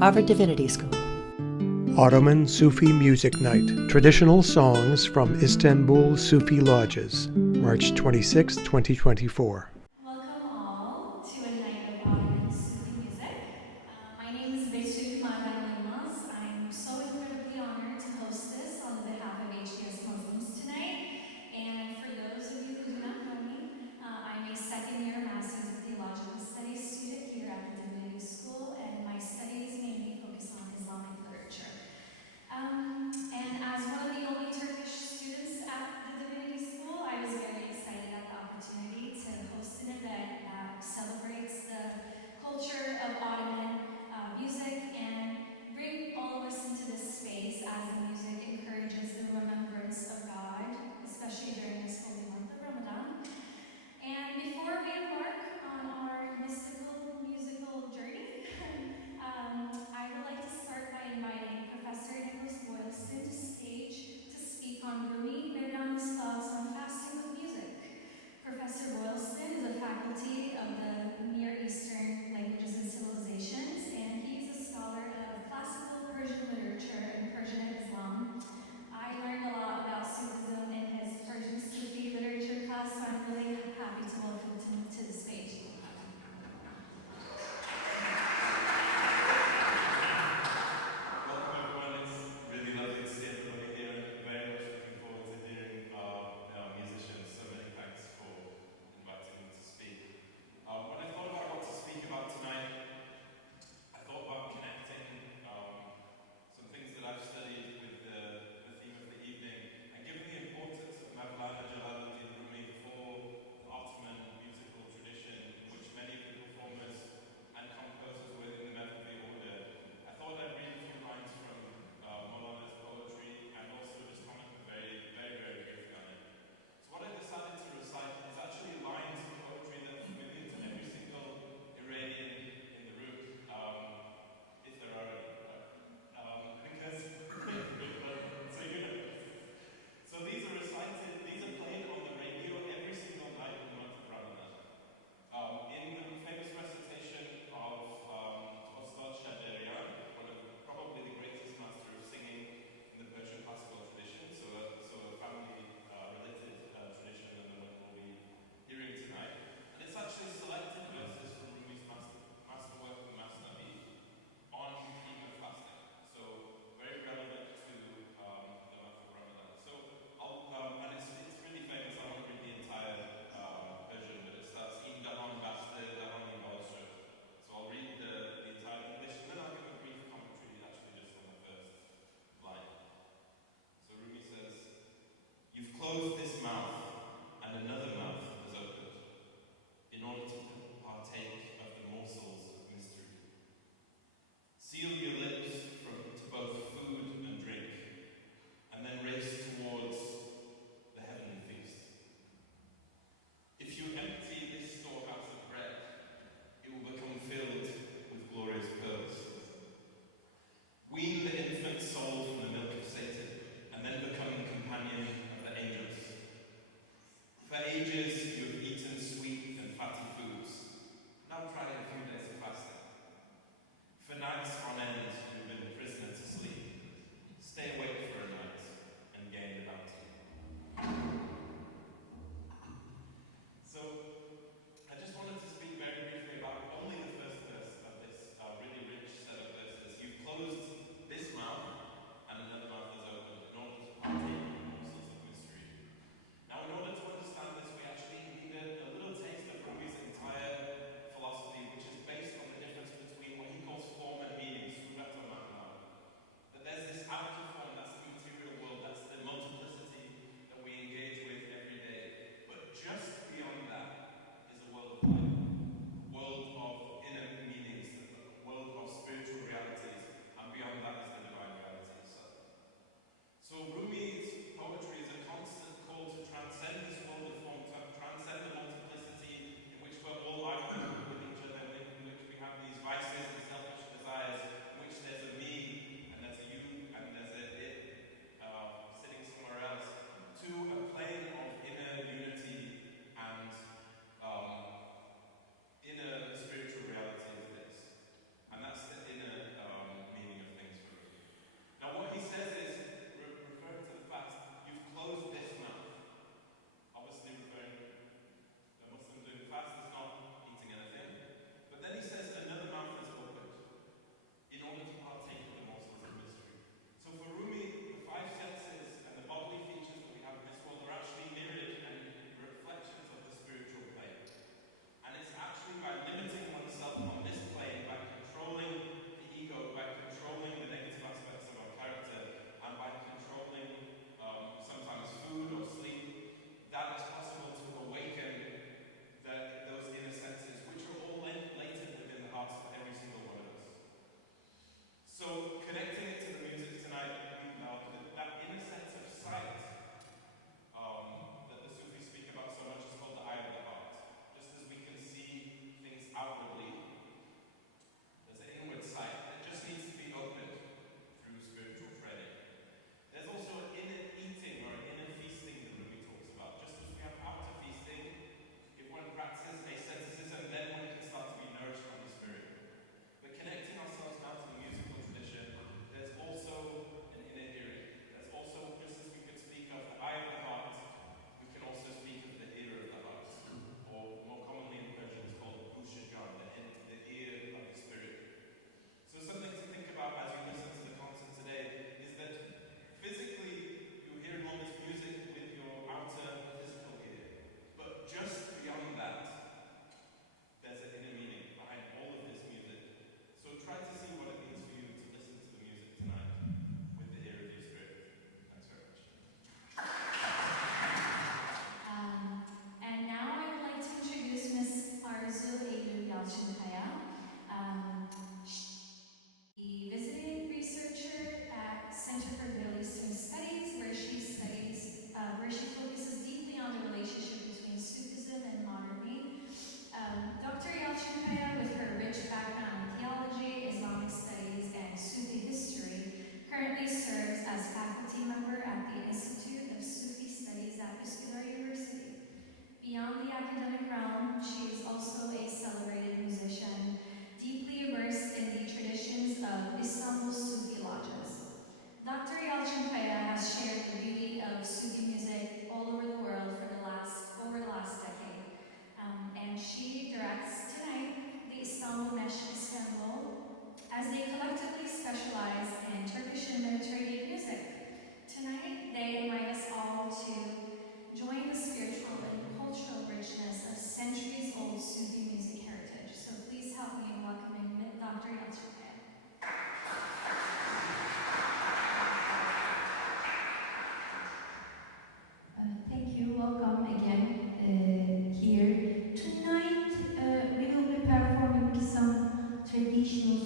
Harvard Divinity School. Ottoman Sufi Music Night, Traditional Songs from Istanbul Sufi Lodges, March 26, 2024. Welcome all to a night of Ottoman Sufi music. My name is Betül Maden Yılmaz. I'm so incredibly honored to host this on behalf of HDS Muslims tonight. And for those of you who do not know me, I'm a second-year Master's of Theological Studies student here at the Divinity School, and my studies mainly focus on Islamic literature. And as one of the only Turkish students at the Divinity School, I was very excited at the opportunity to host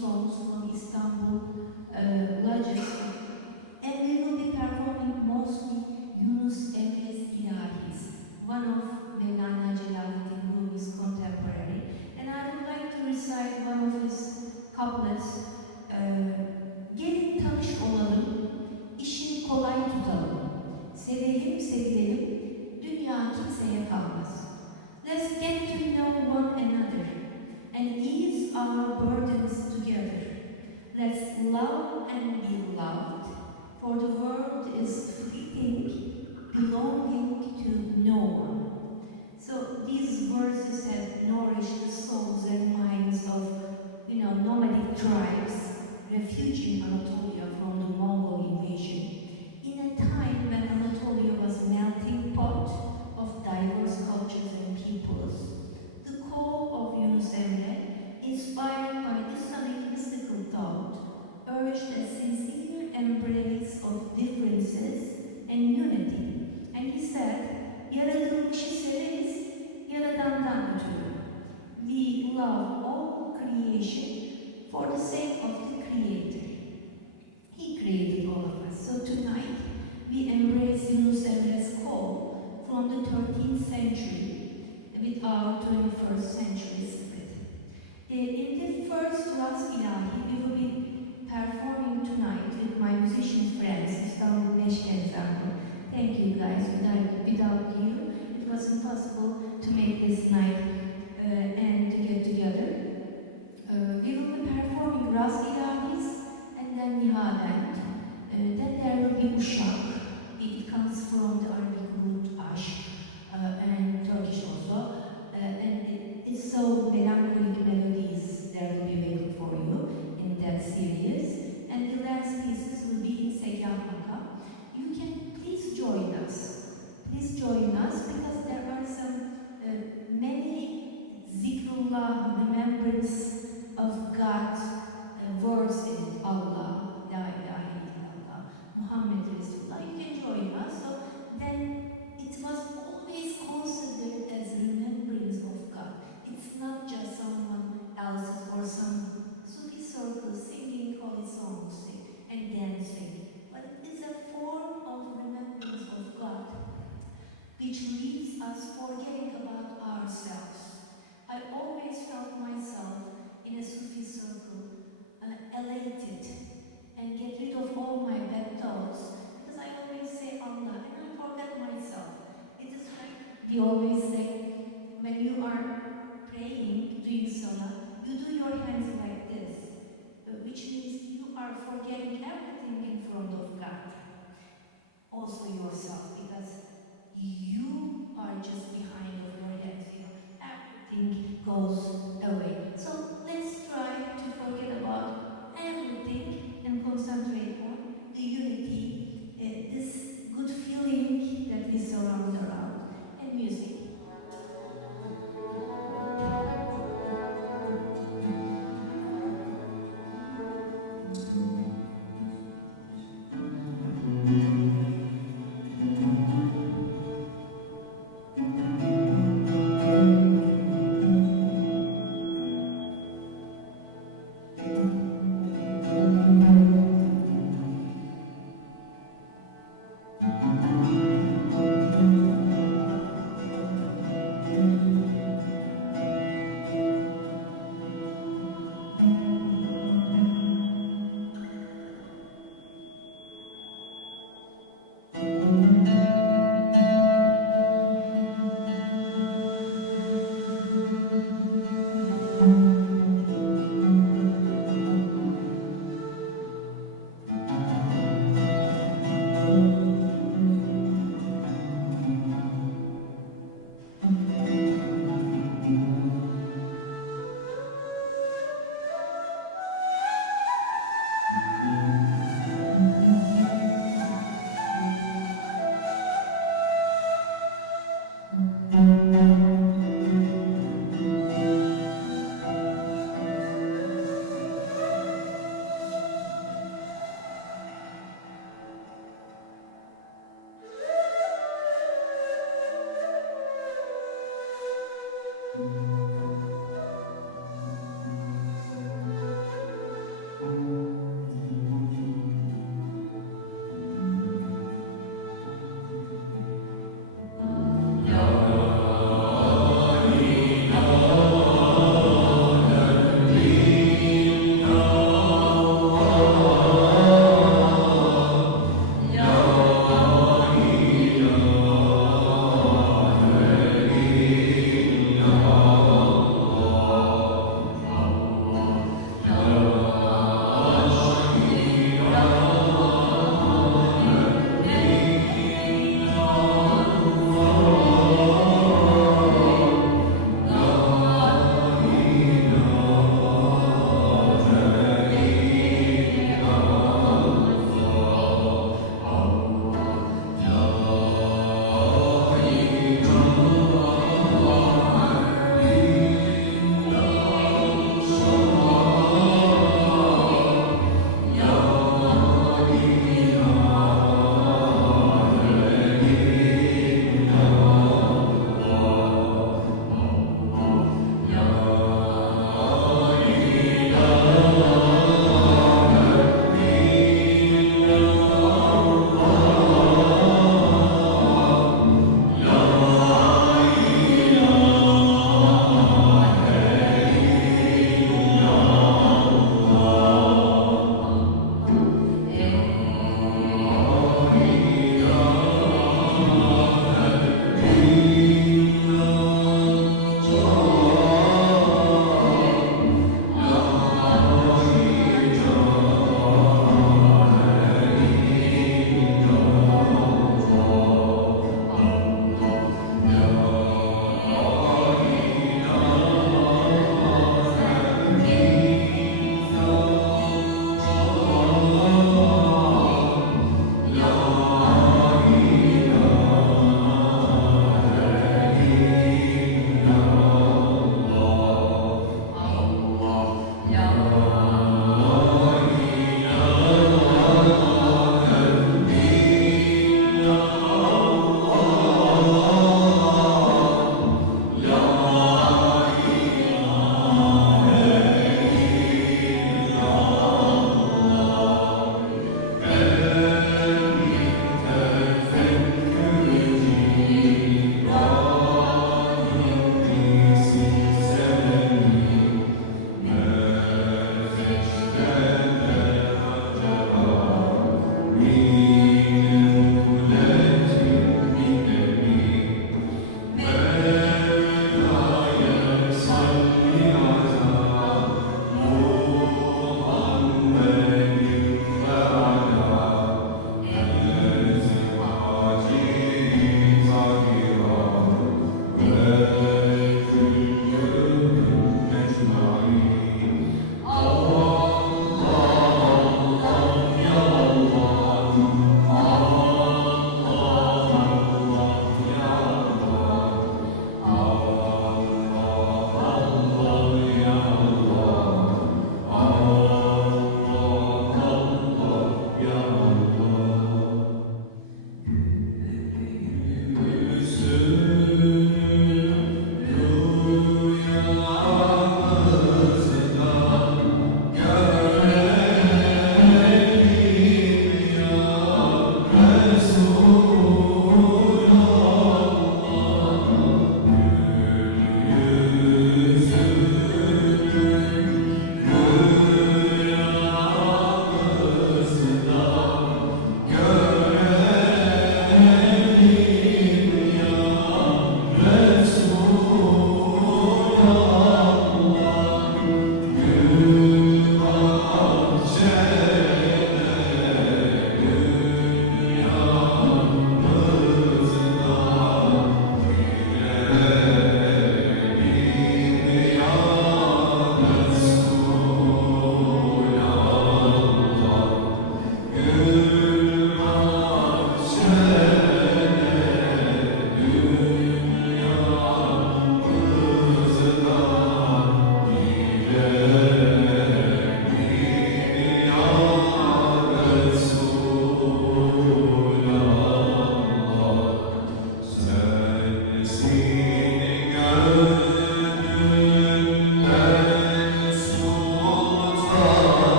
songs from Istanbul lodges, and we will be performing mostly Yunus Emre's İlahis, one of Mevlana Celaleddin Rumi's contemporary, and I would like to recite one of his couplets. Gelin tanış olalım, işini kolay tutalım, sevelim sevilelim, dünya kimseye kalmaz. Let's get to know one another and ease our burdens together. Let's love and be loved, for the world is fleeting, belonging to no one. So these verses have nourished the souls and minds of, nomadic tribes refuging Anatolia from the Mongol invasion in a time when Anatolia was a melting pot of diverse cultures and peoples. The call of Yunus Emre, inspired by Islamic mystical thought, urged a sincere embrace of differences and unity. And he said, yaratılmışı severiz, yaradandan ötürü. We love all creation for the sake of the Creator. He created all of us. So tonight, we embrace Yunus Emre's call from the 13th century with our 21st century spirit. In the first Ras İlahi, we will be performing tonight with my musician friends, Istanbul Meşk Ensemble. Thank you guys. Without you, it was impossible to make this night and to get together. We will be performing Ras İlahis and then Nihadent. Then there will be Uşak. It comes from the Arabic root Ash and Turkish also. And it's so melancholic melodies there will be waiting for you in that series. And the last pieces will be in Segah Makam. You can please join us. Please join us because there are some many zikrullah, remembrance of God's words in it. Allah, La ilaha illallah, Muhammad Rasulullah. You can join us. So then it was always considered as remembrance of God. It's not just someone else's or some Sufi circle singing holy songs and dancing, but it is a form of remembrance of God, which leaves us forgetting about ourselves. I always felt myself in a Sufi circle, elated, and get rid of all my bad thoughts, because I always say Allah, and I forget myself. It is like we always say, when you are praying, doing salah, you do your hands like this, which means you are forgetting everything in front of God. Also yourself, because you are just behind of your head. Everything goes away. So let's try to forget about everything and concentrate on the unity, this good feeling that we surround around, and music.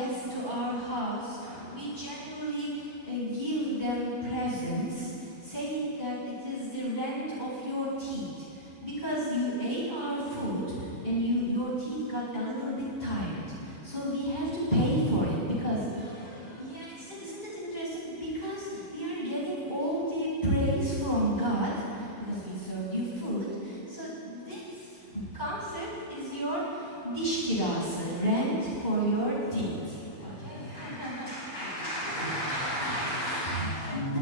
guests to our house, we generally give them presents, saying that it is the rent of your teeth. Because you ate our food and your teeth got a little bit tired. So we have to pay for it because, yeah, isn't it interesting? Because we are getting all the praise from God because we served you food. So this concept is your diş kirası, rent for your teeth. Okay?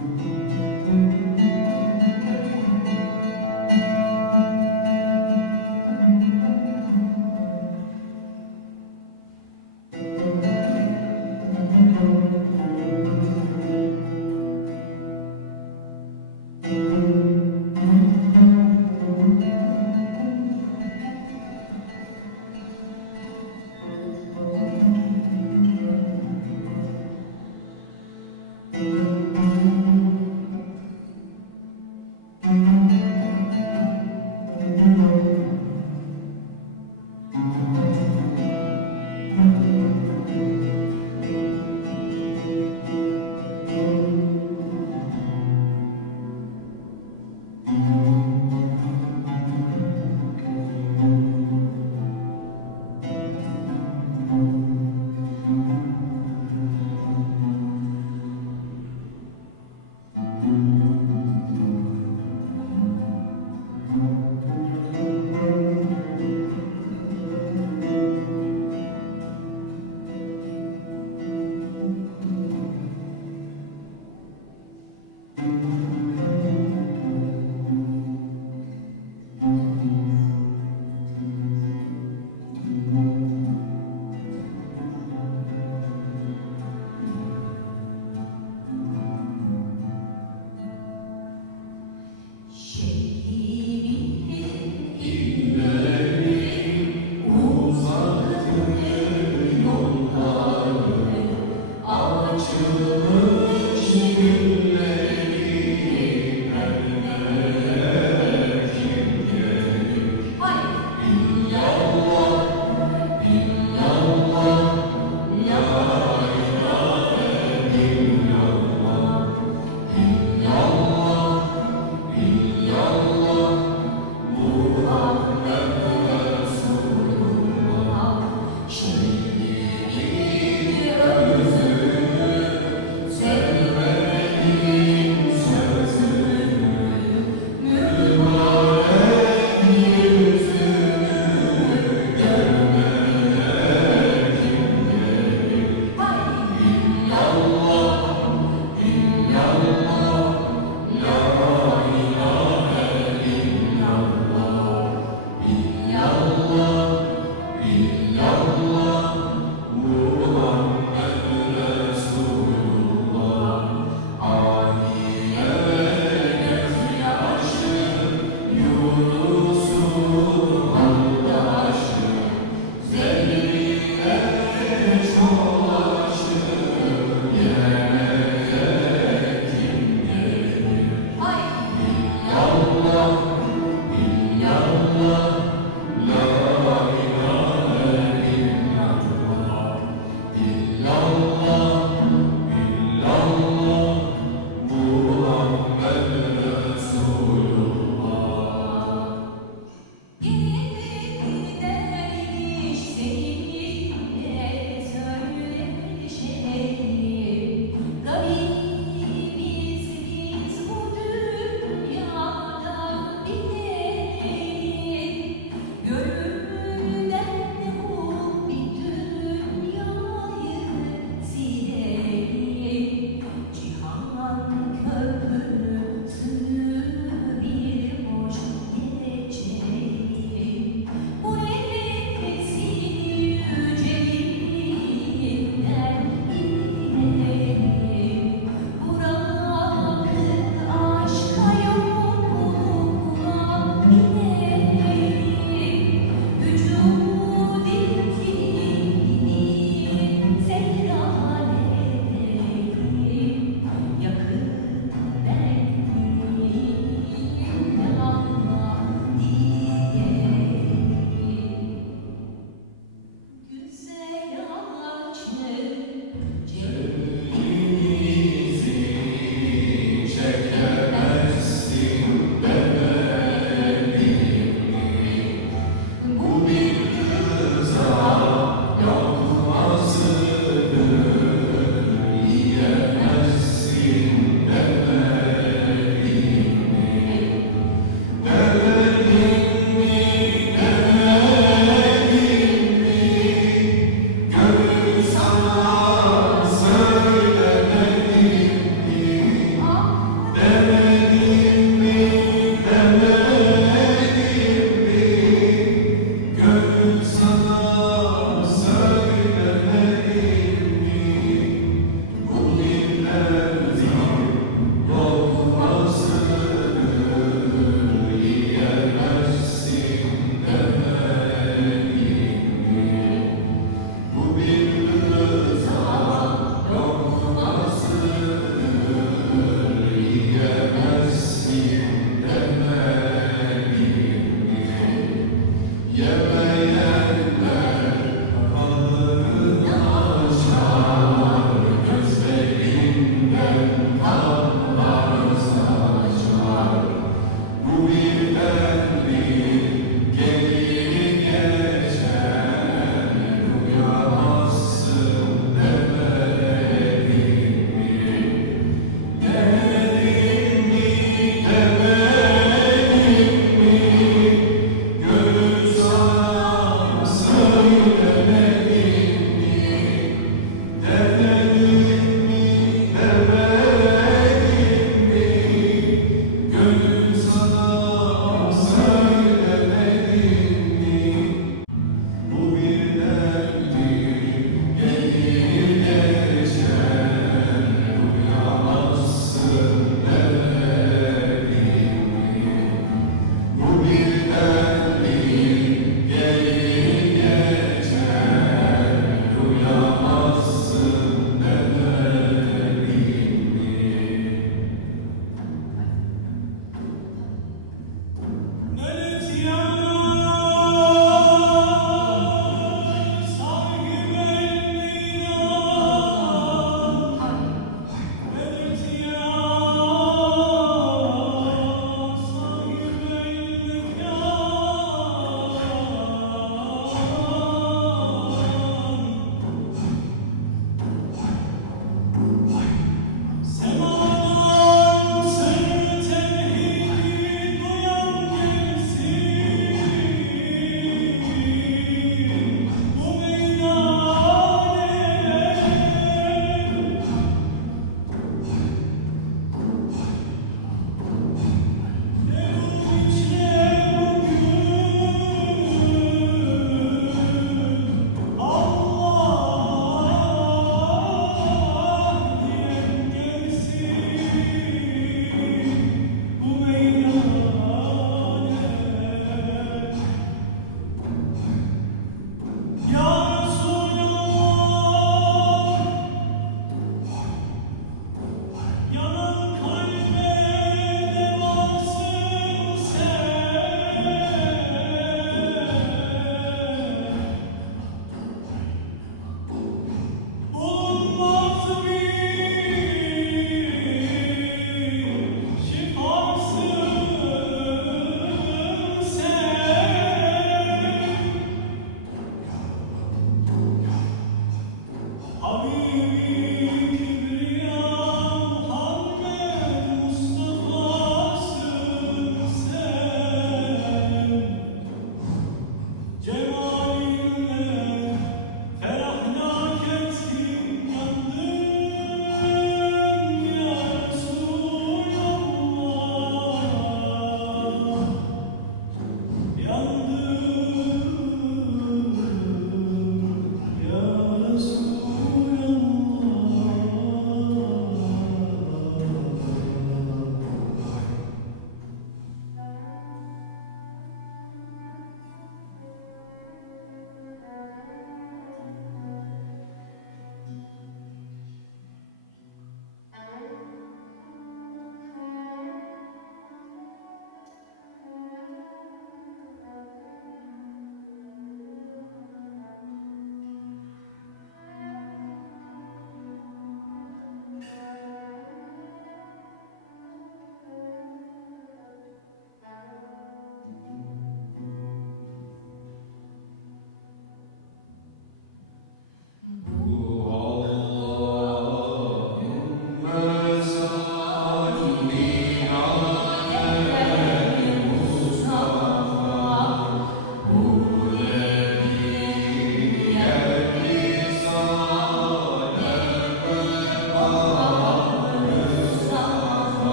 Uyamazsın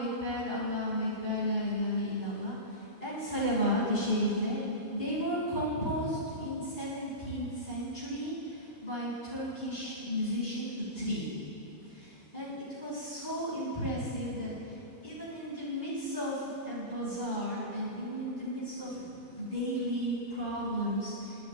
Ekber, Allahu Ekber, La ilahe illallah, and Salavat, the Şerifler, they were composed in 17th century by Turkish musician Itri. And it was so impressive that even in the midst of a bazaar and even in the midst of daily problems,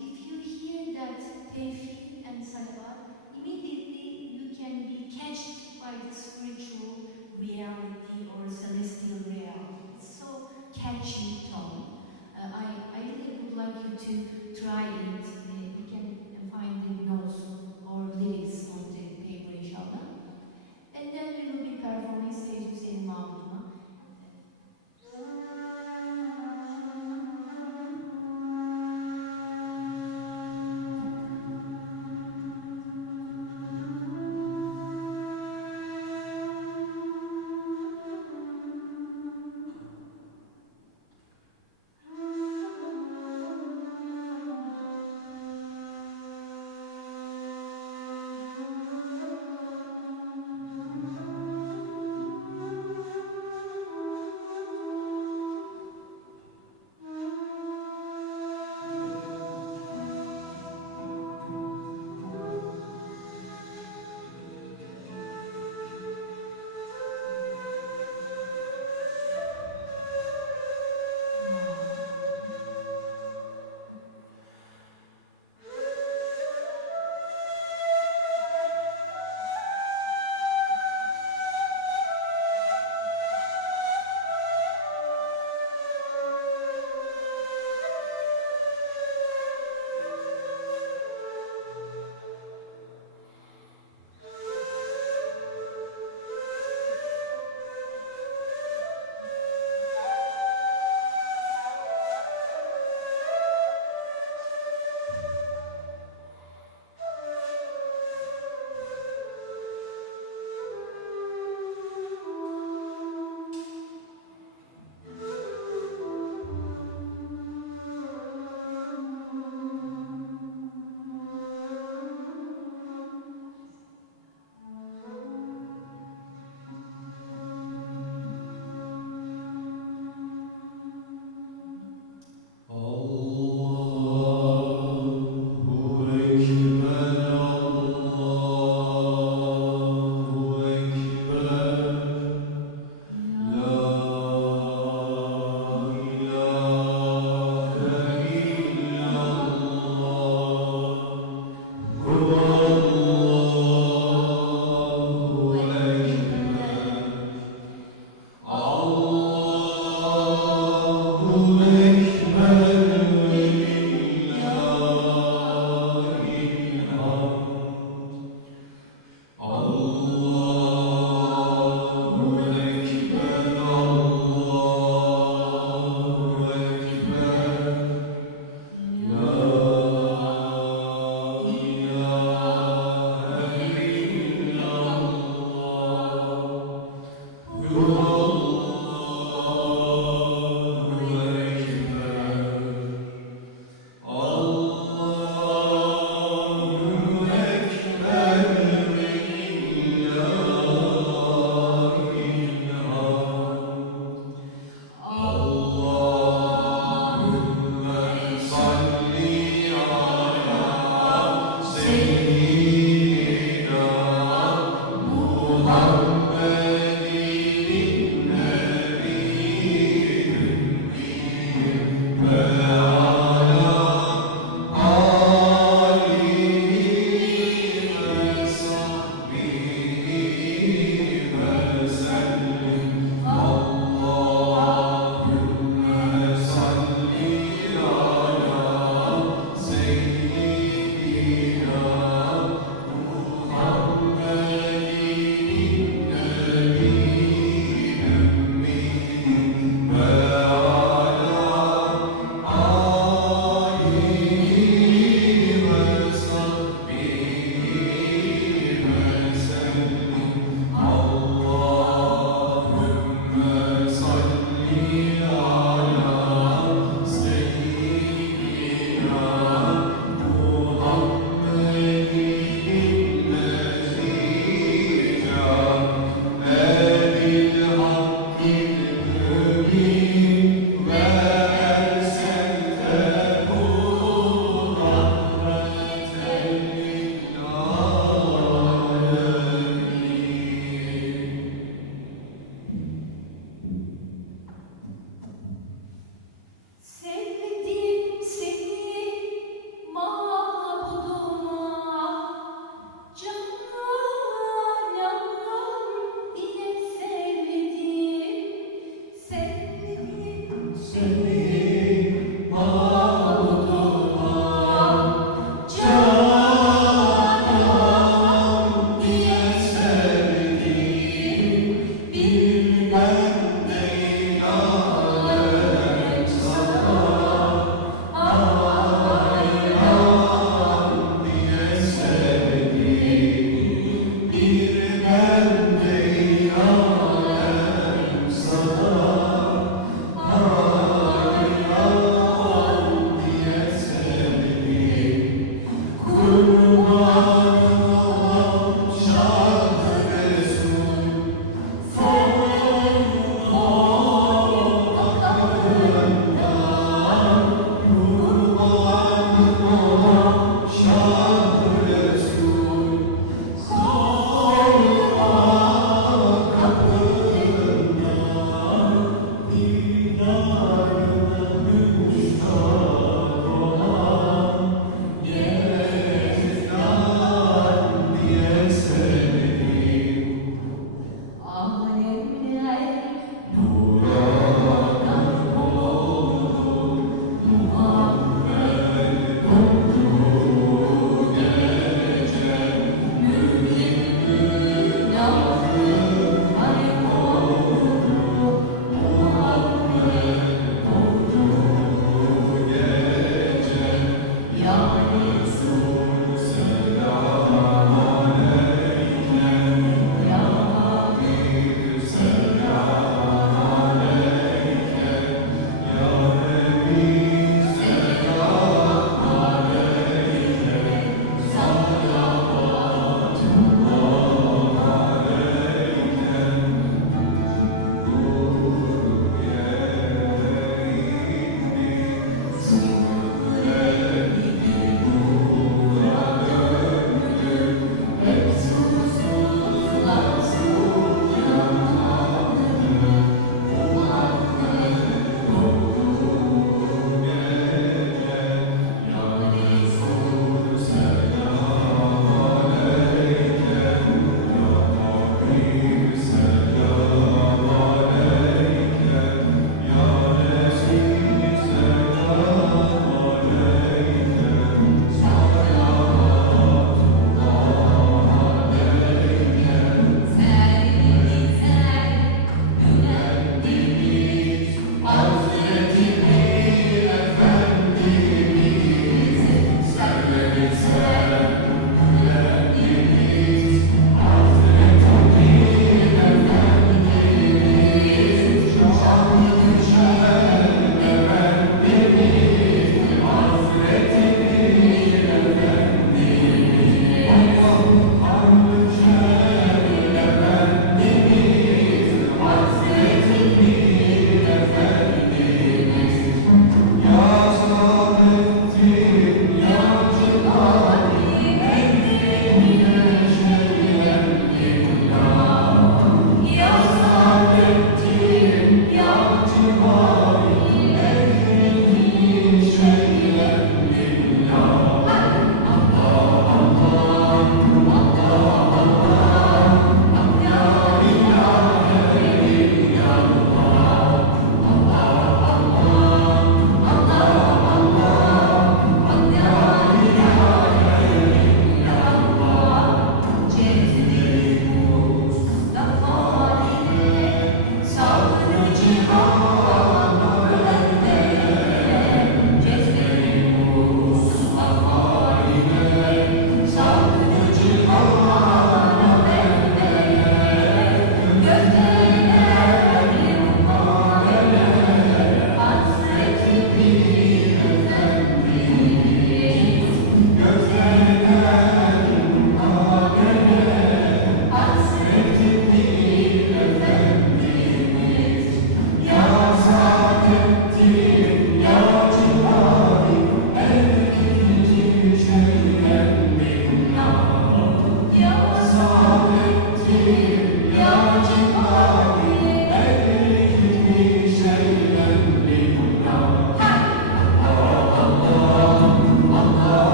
if you hear that tawhid and salawat, immediately you can be catched by the spiritual reality or celestial reality. It's so catchy tone. I really would like you to try it. You can find the notes or lyrics on the paper, inshallah. And then we will be performing Seyit Hüseyin Mahmud'uma.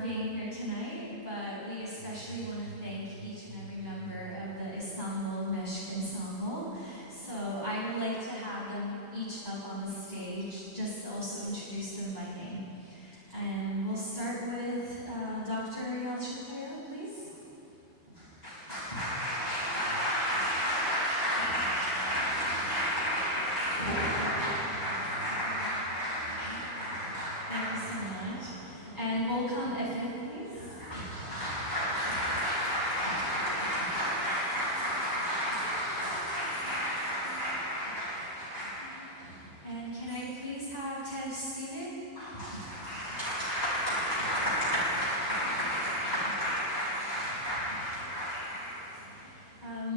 for being here tonight, but we especially want to thank each and every member of the Istanbul Meşk Ensemble. So I would like to have them each up on the stage, just to also introduce them by name. And we'll start with Dr. Yalçın, please. Thank you so much. And Volkan Efe, please. And can I please have Ted Steven?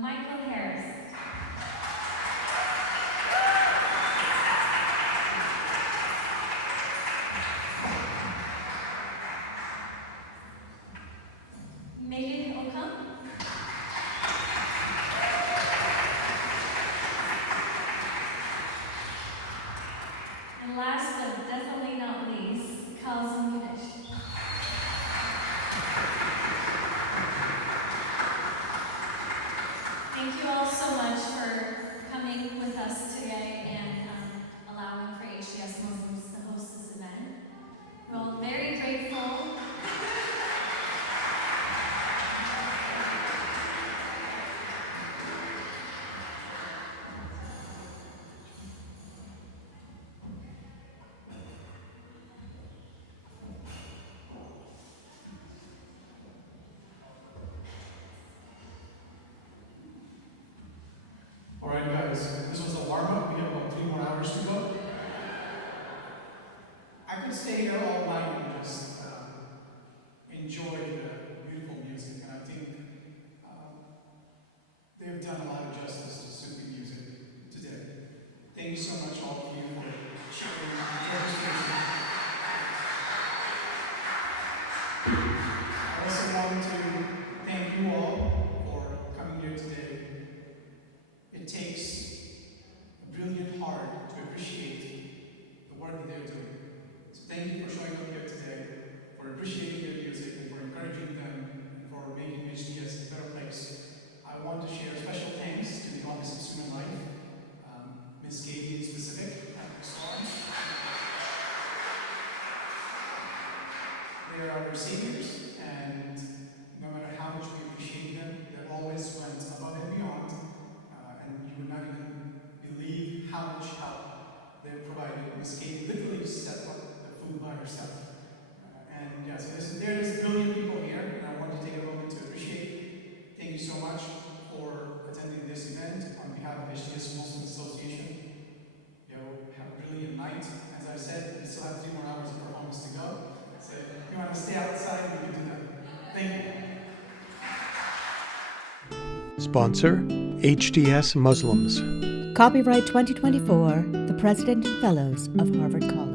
Michael Harris. Megan Okan. And last but definitely not least, Kazım Güneş. Thank you all so much for coming with us today and allowing for HDS Muslims to host this event. We're all very grateful. All right, guys, this was a warm-up. We have about 3 more hours to go. I could stay here all night and just enjoy the beautiful music, and I think they've done a lot of justice to Sufi music today. Thank you so much, all of you, for sharing your participation. I also want to thank you all for coming here today. It takes a brilliant heart to appreciate the work that they're doing. So thank you for showing up here today, for appreciating their music, and for encouraging them, and for making HDS a better place. I want to share special thanks to the Office of Human Life, Ms. Katie in specific, at the start. They are our saviors, and no matter how much we appreciate them, they always went above and beyond. And you would not even believe how much help they provided. Ms. Katie literally set up the food by herself. And yeah, so there is brilliant people here, and I want to take a moment to appreciate. Thank you so much for attending this event on behalf of HDS Muslim Association. You know, have a brilliant night. As I said, we still have 3 more hours of performance to go. So if you want to stay outside, we can do that. Thank you. Sponsor HDS Muslims. Copyright 2024, the President and Fellows of Harvard College.